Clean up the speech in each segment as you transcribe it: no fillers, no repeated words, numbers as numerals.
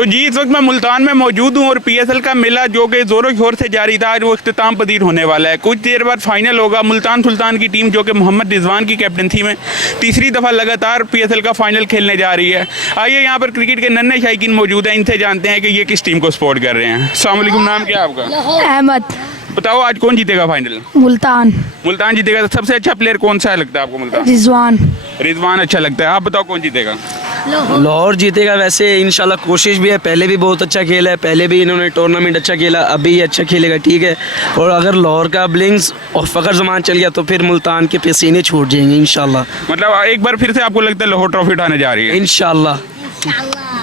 तो जी इस वक्त मैं मुल्तान में मौजूद हूँ और पीएसएल का मेला जो कि ज़ोरों शोर से जारी था आज वो इख्तिताम पजीर होने वाला है। कुछ देर बाद फाइनल होगा। मुल्तान सुल्तान की टीम जो कि मोहम्मद रिजवान की कैप्टनसी में तीसरी दफ़ा लगातार पीएसएल का फाइनल खेलने जा रही है। आइए यहाँ पर क्रिकेट के नन्हे शायकीन मौजूद हैं, इनसे जानते हैं कि ये किस टीम को सपोर्ट कर रहे हैं। अस्सलाम वालेकुम, नाम क्या है आपका? अहमद। बताओ आज कौन जीतेगा फाइनल? मुल्तान। मुल्तान जीतेगा। सबसे अच्छा प्लेयर कौन सा लगता है आपको? मुल्तान रिजवान। रिजवान अच्छा लगता है। आप बताओ कौन जीतेगा? लाहौर जीतेगा। वैसे इंशाल्लाह कोशिश भी है, पहले भी बहुत अच्छा खेला है, पहले भी इन्होंने टूर्नामेंट अच्छा खेला, अभी ये अच्छा खेलेगा, ठीक है। और अगर लाहौर का ब्लिंग्स और फ़खर जमान चल गया तो फिर मुल्तान के पसीने छूट जाएंगे इंशाल्लाह। मतलब एक बार फिर से आपको लगता है लाहौर ट्रॉफी उठाने जा रही है? इंशाल्लाह।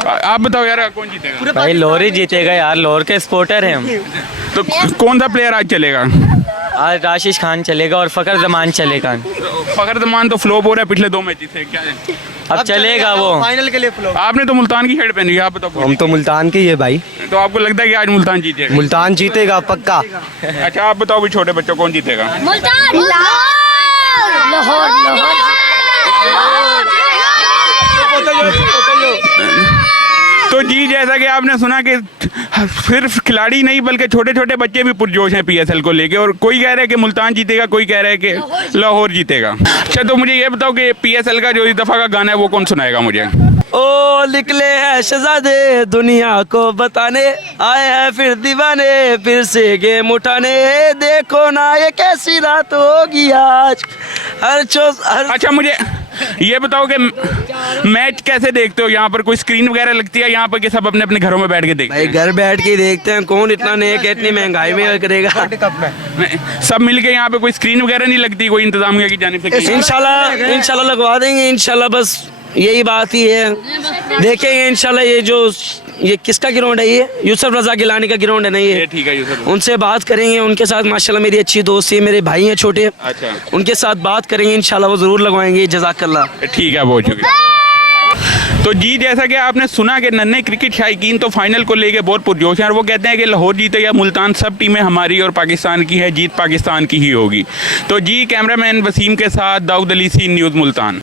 आप बताओ यार कौन जीतेगा? भाई लाहौर ही जीतेगा यार, लाहौर के सपोर्टर हैं हम। तो कौन सा प्लेयर आज चलेगा? आज राशिद खान चलेगा और फ़खर जमान चलेगा। फ़खर जमान तो फ्लॉप हो रहा है पिछले 2 मैच से, क्या है? अब चलेगा वो फाइनल के लिए फ्लो। आपने तो मुल्तान की शर्ट पहनी है, आप बताओ। हम तो मुल्तान के ही है भाई। तो आपको लगता है कि आज मुल्तान जीतेगा? मुल्तान जीतेगा पक्का। अच्छा आप बताओ भी छोटे बच्चों कौन जीतेगा? तो जी जैसा कि आपने सुना कि सिर्फ खिलाड़ी नहीं बल्कि छोटे छोटे बच्चे भी पुरजोश हैं पीएसएल को लेके, और कोई कह रहा है कि मुल्तान जीतेगा, कोई कह रहा है कि लाहौर जीतेगा। अच्छा तो मुझे ये बताओ कि पीएसएल का जो इस दफ़ा का गाना है वो कौन सुनाएगा मुझे? ओ निकले हैं शहजादे दुनिया को बताने, आए हैं फिर दीवाने फिर से गेम उठाने, देखो ना ये कैसी रात होगी आज। अच्छा मुझे ये बताओ कि मैच कैसे देखते हो? यहाँ पर कोई स्क्रीन वगैरह लगती है यहाँ पर कि सब अपने अपने घरों में बैठ के देखते भाई हैं? घर बैठ के देखते हैं, कौन इतना नेक है, इतनी महंगाई में करेगा। नहीं, सब मिलके यहाँ पे कोई स्क्रीन वगैरह नहीं लगती कोई इंतजामिया की जानिब से? इंशाल्लाह इंशाल्लाह लगवा देंगे इंशाल्लाह, बस यही बात ही है। देखेंगे इंशाल्लाह। ये किसका ग्राउंड है? ये यूसुफ रजा गिलानी का ग्राउंड है ना ये? ठीक है यूसुफ। उनसे बात करेंगे, उनके साथ माशाल्लाह मेरी अच्छी दोस्ती है, मेरे भाई हैं छोटे। अच्छा उनके साथ बात करेंगे इंशाल्लाह, वो ज़रूर लगवाएंगे। जज़ाकल्लाह। ठीक है, बहुत शुक्रिया। तो जी जैसा कि आपने सुना कि नन्हे क्रिकेट शायकीन तो फाइनल को लेके बहुत पुरजोश हैं और वो कहते हैं कि लाहौर जीते या मुल्तान, सब टीमें हमारी और पाकिस्तान की है, जीत पाकिस्तान की ही होगी। तो जी कैमरामैन वसीम के साथ दाऊद अली, सी न्यूज़ मुल्तान।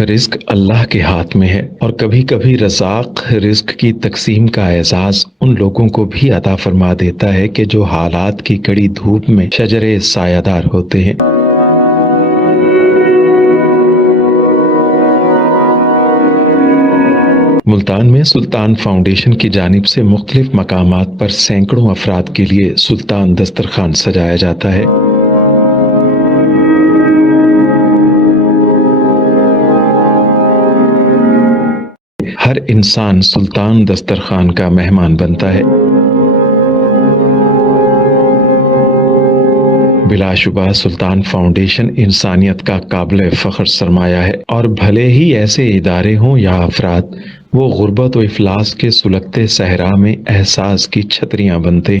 रिस्क अल्लाह के हाथ में है और कभी कभी रज़ाक रिस्क की तकसीम का एहसास उन लोगों को भी अता फरमा देता है कि जो हालात की कड़ी धूप में शजरे सायादार होते हैं। मुल्तान में सुल्तान फाउंडेशन की जानिब से मुख्तलिफ मकामात पर सैकड़ों अफराद के लिए सुल्तान दस्तरखान सजाया जाता है। हर इंसान सुल्तान दस्तरखान का मेहमान बनता है। बिलाशुबा सुल्तान फाउंडेशन इंसानियत का काबिल फ़ख्र सरमाया है और भले ही ऐसे इदारे हों या अफराद, वो गुर्बत व इफलास के सुलगते सहरा में एहसास की छतरियां बनते